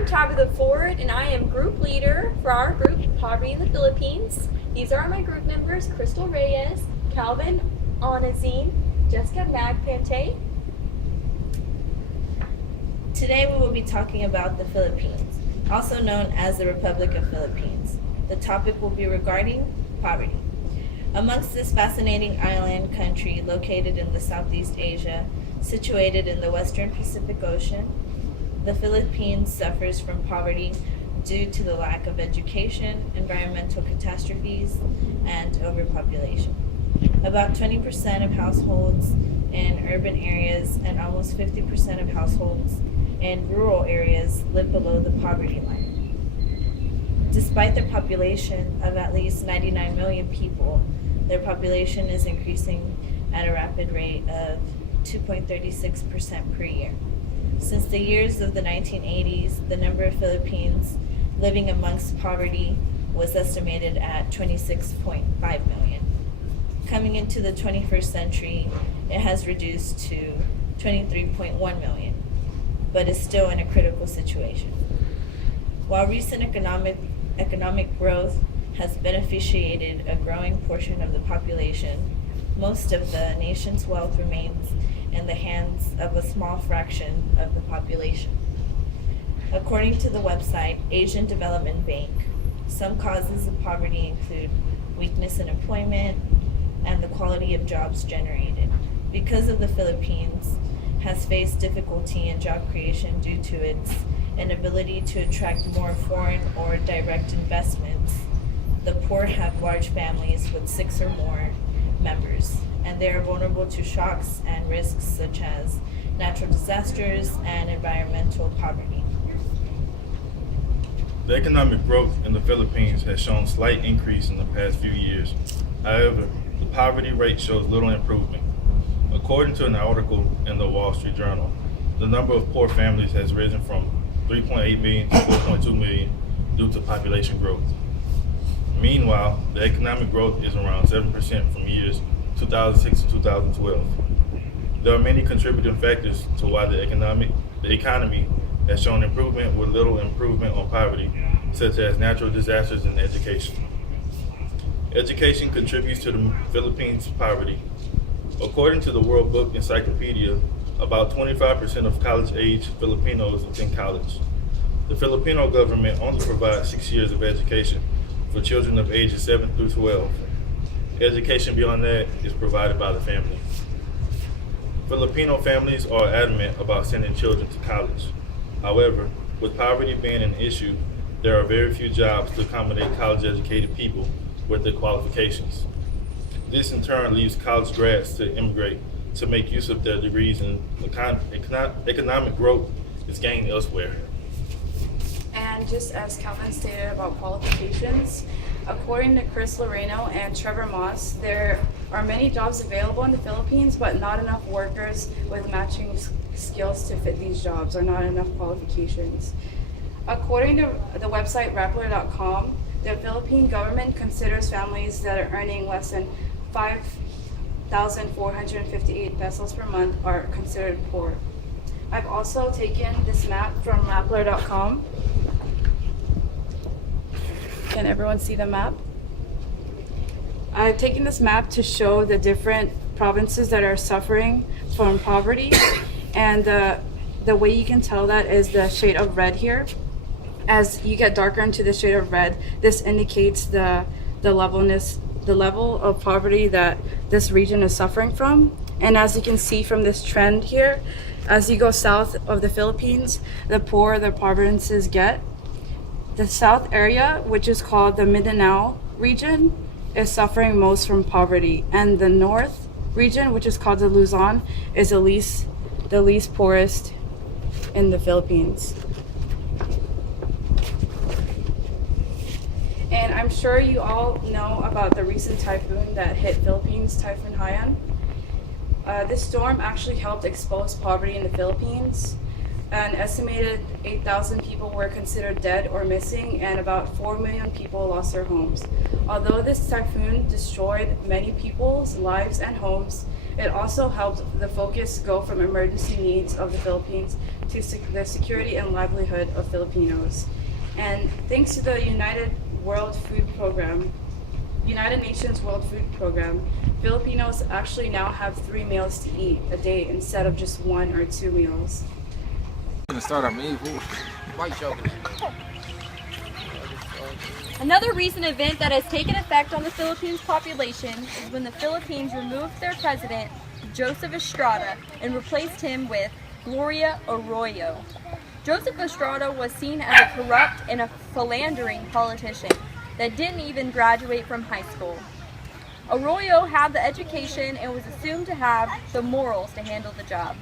I'm Tabitha Ford, and I am group leader for our group, Poverty in the Philippines. These are my group members, Crystal Reyes, Calvin Onazine, Jessica Magpante. Today we will be talking about the Philippines, also known as the Republic of Philippines. The topic will be regarding poverty. Amongst this fascinating island country located in the Southeast Asia, situated in the Western Pacific Ocean, the Philippines suffers from poverty due to the lack of education, environmental catastrophes, and overpopulation. About 20% of households in urban areas and almost 50% of households in rural areas live below the poverty line. Despite their population of at least 99 million people, their population is increasing at a rapid rate of 2.36% per year. Since the years of the 1980s, the number of Filipinos living amongst poverty was estimated at 26.5 million. Coming into the 21st century, it has reduced to 23.1 million, but is still in a critical situation. While recent economic growth has beneficiated a growing portion of the population, most of the nation's wealth remains in the hands of a small fraction of the population. According to the website Asian Development Bank, some causes of poverty include weakness in employment and the quality of jobs generated. Because of the Philippines has faced difficulty in job creation due to its inability to attract more foreign or direct investments, the poor have large families with 6 or more members, and they are vulnerable to shocks and risks such as natural disasters and environmental poverty. The economic growth in the Philippines has shown slight increase in the past few years. However, the poverty rate shows little improvement. According to an article in the Wall Street Journal, the number of poor families has risen from 3.8 million to 4.2 million due to population growth. Meanwhile, the economic growth is around 7% from years 2006 to 2012. There are many contributing factors to why the economy has shown improvement with little improvement on poverty, such as natural disasters and education. Education contributes to the Philippines' poverty. According to the World Book Encyclopedia, about 25% of college-age Filipinos attend college. The Filipino government only provides 6 years of education for children of ages 7 through 12. Education beyond that is provided by the family. Filipino families are adamant about sending children to college. However, with poverty being an issue, there are very few jobs to accommodate college-educated people with their qualifications. This in turn leaves college grads to immigrate to make use of their degrees, and economic growth is gained elsewhere. And just as Calvin stated about qualifications, according to Chris Loreno and Trevor Moss, there are many jobs available in the Philippines, but not enough workers with matching skills to fit these jobs, or not enough qualifications. According to the website Rappler.com, the Philippine government considers families that are earning less than 5,458 pesos per month are considered poor. I've also taken this map from Rappler.com. Can everyone see the map? I've taken this map to show the different provinces that are suffering from poverty, and the way you can tell that is the shade of red here. As you get darker into the shade of red, this indicates the level of poverty that this region is suffering from. And as you can see from this trend here, as you go south of the Philippines, the poorer the provinces get. The south area, which is called the Mindanao region, is suffering most from poverty, and the north region, which is called the Luzon, is the least poorest in the Philippines. And I'm sure you all know about the recent typhoon that hit Philippines, Typhoon Haiyan. This storm actually helped expose poverty in the Philippines. An estimated 8,000 people were considered dead or missing, and about 4 million people lost their homes. Although this typhoon destroyed many people's lives and homes, It also helped the focus go from emergency needs of the Philippines to the security and livelihood of Filipinos. And thanks to the United Nations World Food Program, Filipinos actually now have 3 meals to eat a day instead of just 1 or 2 meals. Gonna start on me. White joking. Another recent event that has taken effect on the Philippines population is when the Philippines removed their president, Joseph Estrada, and replaced him with Gloria Arroyo. Joseph Estrada was seen as a corrupt and a philandering politician that didn't even graduate from high school. Arroyo had the education and was assumed to have the morals to handle the job.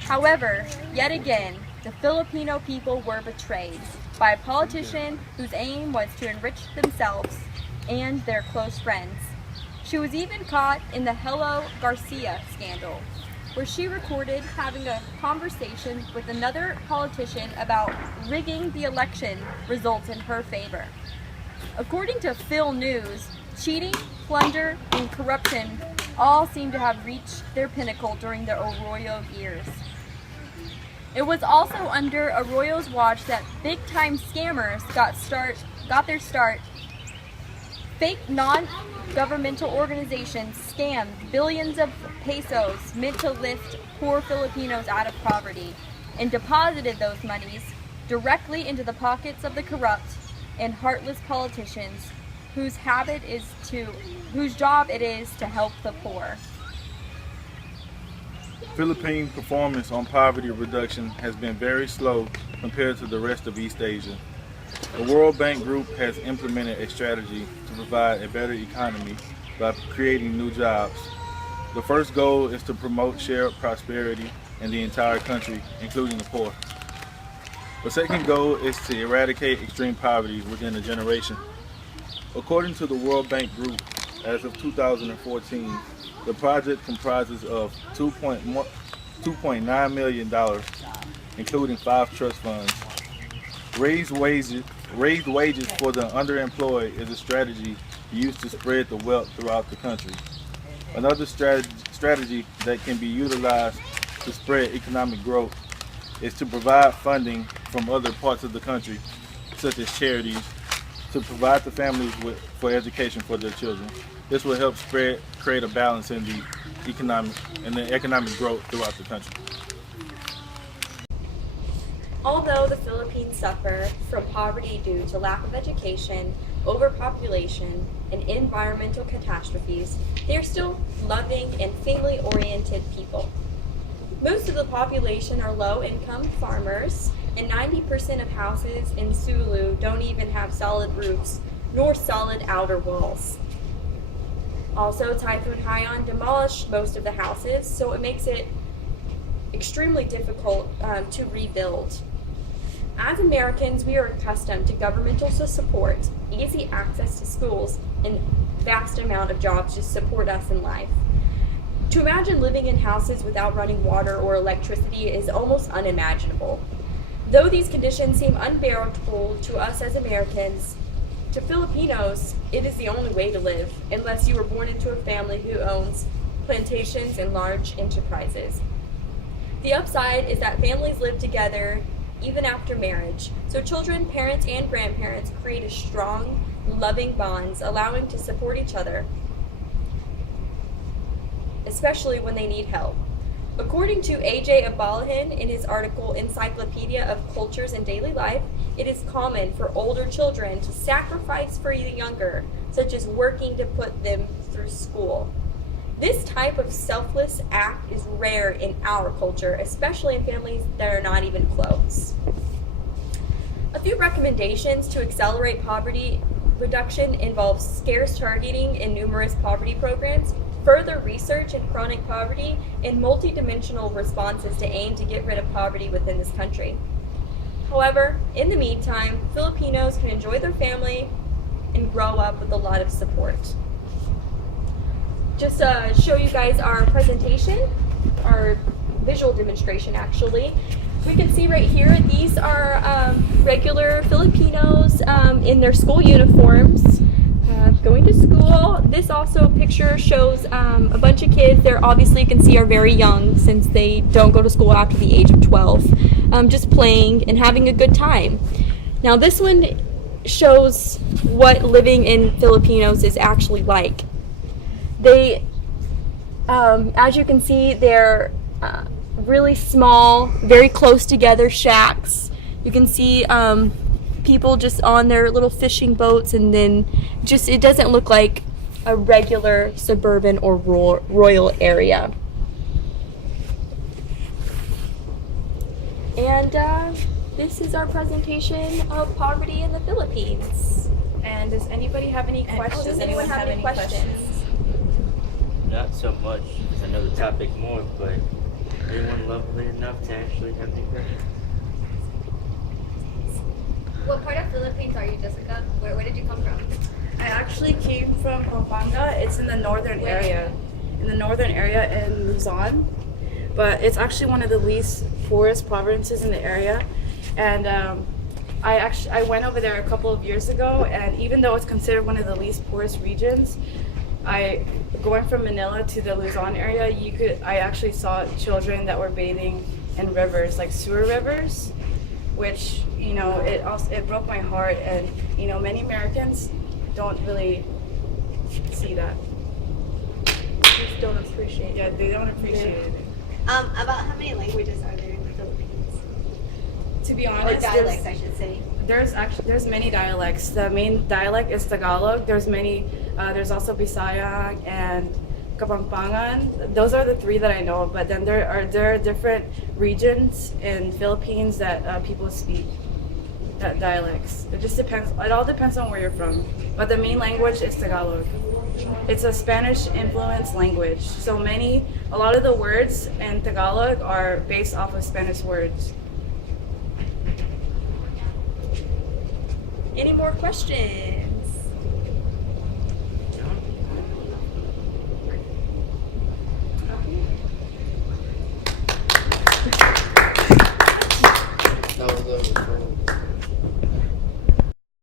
However, yet again, the Filipino people were betrayed by a politician whose aim was to enrich themselves and their close friends. She was even caught in the Hello Garcia scandal, where she recorded having a conversation with another politician about rigging the election results in her favor. According to Phil News, cheating, plunder, and corruption all seem to have reached their pinnacle during the Arroyo years. It was also under Arroyo's watch that big-time scammers got their start. Fake non-governmental organizations scammed billions of pesos meant to lift poor Filipinos out of poverty and deposited those monies directly into the pockets of the corrupt and heartless politicians whose job it is to help the poor. Philippine performance on poverty reduction has been very slow compared to the rest of East Asia. The World Bank Group has implemented a strategy to provide a better economy by creating new jobs. The first goal is to promote shared prosperity in the entire country, including the poor. The second goal is to eradicate extreme poverty within a generation. According to the World Bank Group, as of 2014, the project comprises of $2.9 million, including 5 trust funds. Raised wages for the underemployed is a strategy used to spread the wealth throughout the country. Another strategy that can be utilized to spread economic growth is to provide funding from other parts of the country, such as charities, to provide the families for education for their children. This will help create a balance in the economic growth throughout the country. Although the Philippines suffer from poverty due to lack of education, overpopulation, and environmental catastrophes, they are still loving and family-oriented people. Most of the population are low-income farmers, and 90% of houses in Sulu don't even have solid roofs nor solid outer walls. Also, Typhoon Haiyan demolished most of the houses, so it makes it extremely difficult to rebuild. As Americans, we are accustomed to governmental support, easy access to schools, and vast amount of jobs to support us in life. To imagine living in houses without running water or electricity is almost unimaginable. Though these conditions seem unbearable to us as Americans, to Filipinos, it is the only way to live, unless you were born into a family who owns plantations and large enterprises. The upside is that families live together even after marriage, so children, parents, and grandparents create a strong, loving bonds, allowing to support each other, especially when they need help. According to A.J. Abalahin in his article Encyclopedia of Cultures and Daily Life, it is common for older children to sacrifice for the younger, such as working to put them through school. This type of selfless act is rare in our culture, especially in families that are not even close. A few recommendations to accelerate poverty reduction involve scarce targeting and numerous poverty programs, further research in chronic poverty, and multidimensional responses to aim to get rid of poverty within this country. However, in the meantime, Filipinos can enjoy their family and grow up with a lot of support. Just to show you guys our presentation, our visual demonstration actually. We can see right here, these are regular Filipinos in their school uniforms Going to school. This also picture shows a bunch of kids. They're obviously, you can see, are very young since they don't go to school after the age of 12. Just playing and having a good time. Now this one shows what living in Filipinos is actually like. They, as you can see, they're really small, very close together shacks. You can see people just on their little fishing boats, and then just it doesn't look like a regular suburban or royal area. And this is our presentation of poverty in the Philippines. And does anybody have any questions? Does anyone have any questions? Not so much, because I know the topic more, but anyone lovely enough to actually have any questions? What part of Philippines are you, Jessica? Where did you come from? I actually came from Pampanga. It's in the northern area. In the northern area in Luzon. But it's actually one of the least poorest provinces in the area. And I went over there a couple of years ago, and even though it's considered one of the least poorest regions, going from Manila to the Luzon area, I actually saw children that were bathing in rivers, like sewer rivers, which, you know, it broke my heart. And, you know, many Americans don't really see that. Just don't appreciate it. Yeah, they don't appreciate it. About how many languages are there in the Philippines? To be Or honest, dialects, I should say. there's many dialects. The main dialect is Tagalog. There's there's also Bisaya and Kapampangan. Those are the three that I know. But then there are different regions in Philippines that people speak that dialects. It just depends. It all depends on where you're from. But the main language is Tagalog. It's a Spanish influenced language. So a lot of the words in Tagalog are based off of Spanish words. Any more questions? That was